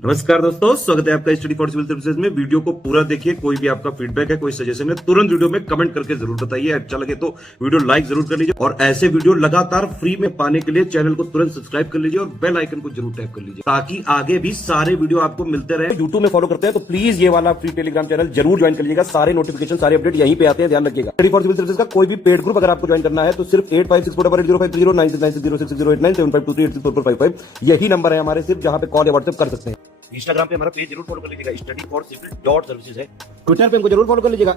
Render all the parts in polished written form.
नमस्कार दोस्तों, स्वागत है आपका स्टडी फॉर सिविल सर्विसेज में। वीडियो को पूरा देखिए। कोई भी आपका फीडबैक है, कोई सजेशन है, तुरंत वीडियो में कमेंट करके जरूर बताइए। अच्छा लगे तो वीडियो लाइक जरूर कर लीजिए और ऐसे वीडियो लगातार फ्री में पाने के लिए चैनल को तुरंत सब्सक्राइब कर लीजिए और बेल आइकन को जरूर टैप कर लीजिए ताकि आगे भी सारे वीडियो आपको मिलते रहे। यूट्यूब में फॉलो करते हैं तो प्लीज ये वाला फ्री टेलीग्राम चैनल जरूर ज्वाइन कर लीजिएगा। सारे नोटिफिकेशन, सारे अपडेट यहीं पे आते हैं, ध्यान रखिएगा। स्टडी फॉर सिविल सर्विसेज का कोई भी पेड ग्रुप अगर आपको ज्वाइन करना है तो सिर्फ 856480530969608608960445 यही नंबर है हमारे, सिर्फ जहां पे कॉल या व्हाट्सएप कर सकते हैं। इंस्टाग्राम पे हमारा पेज जरूर फॉलो कर लीजिएगा, study for civil dot services है। ट्विटर पे हमको जरूर फॉलो कर लीजिएगा,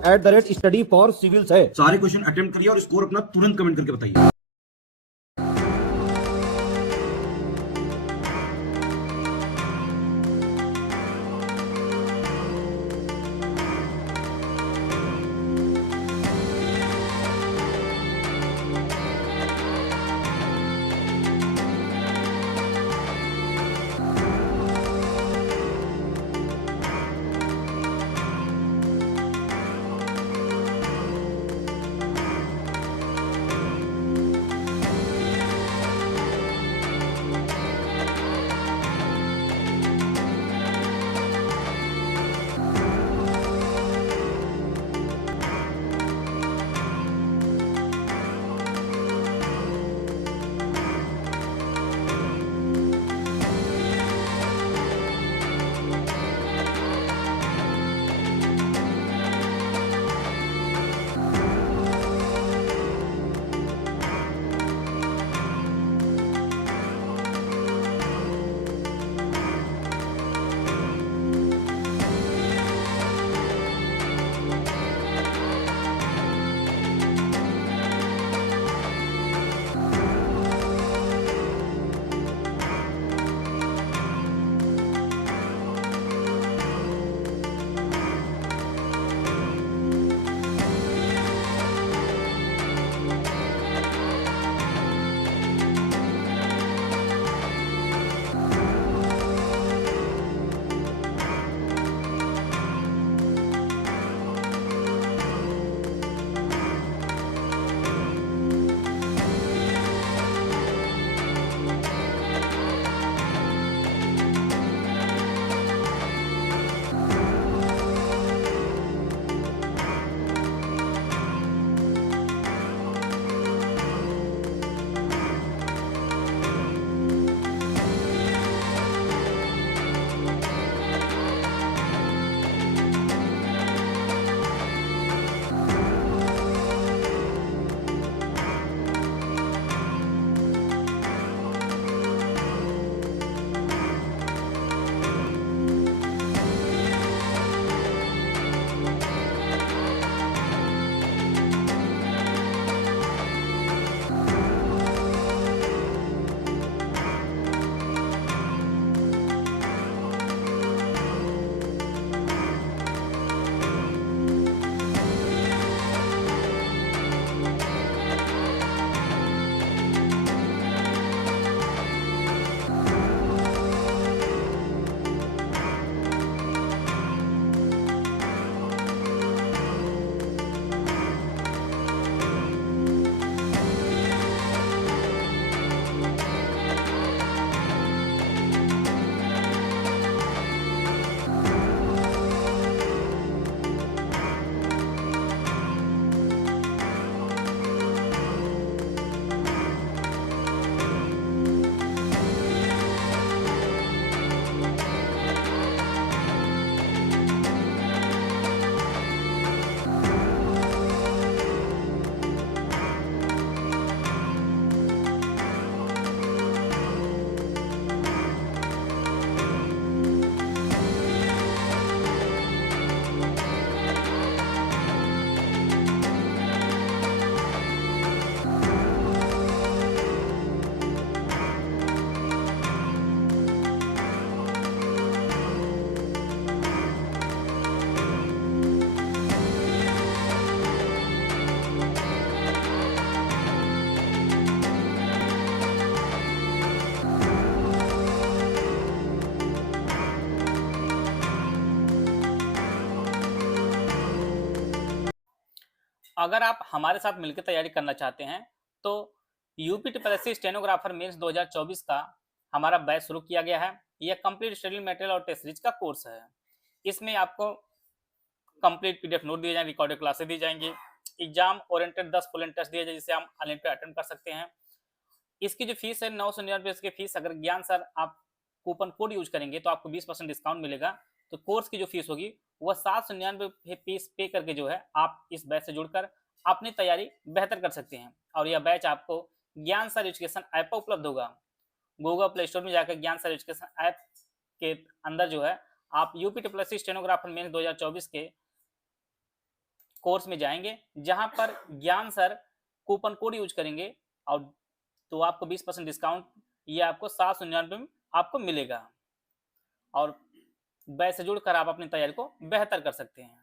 @study for civils है। सारे क्वेश्चन अटेम्प्ट करिए और स्कोर अपना तुरंत कमेंट करके बताइए। अगर आप हमारे साथ मिलकर तैयारी करना चाहते हैं तो यूपी टीपीएससी स्टेनोग्राफर मेंस 2024 का हमारा बैच शुरू किया गया है। यह कंप्लीट स्टडी मटेरियल और टेस्ट सीरीज का कोर्स है। इसमें आपको कंप्लीट पीडीएफ नोट दिए जाएंगे, रिकॉर्डेड क्लासेस दी जाएंगी, एग्जाम ओरिएंटेड 10 फुल टेस्ट दिए जाए जिसे हम ऑनलाइन पे अटेंड कर सकते हैं। इसकी जो फीस है 999 इसकी फीस, अगर ज्ञान सर आप कूपन कोड यूज करेंगे तो आपको 20% डिस्काउंट मिलेगा। तो कोर्स की जो फीस होगी वह 799 फीस पे करके जो है आप इस बैच से जुड़कर अपनी तैयारी बेहतर कर सकते हैं। और यह बैच आपको ज्ञान सर एजुकेशन ऐप पर उपलब्ध होगा। गूगल प्ले स्टोर में जाकर ज्ञान सर एजुकेशन ऐप के अंदर जो है आप यूपीटीपीएससी स्टेनोग्राफर मेंस 2024 के कोर्स में जाएंगे, जहां पर ज्ञान सर कूपन कोड यूज करेंगे और तो आपको 20% डिस्काउंट ये आपको 799 में आपको मिलेगा और बैच से जुड़कर आप अपनी तैयारी को बेहतर कर सकते हैं।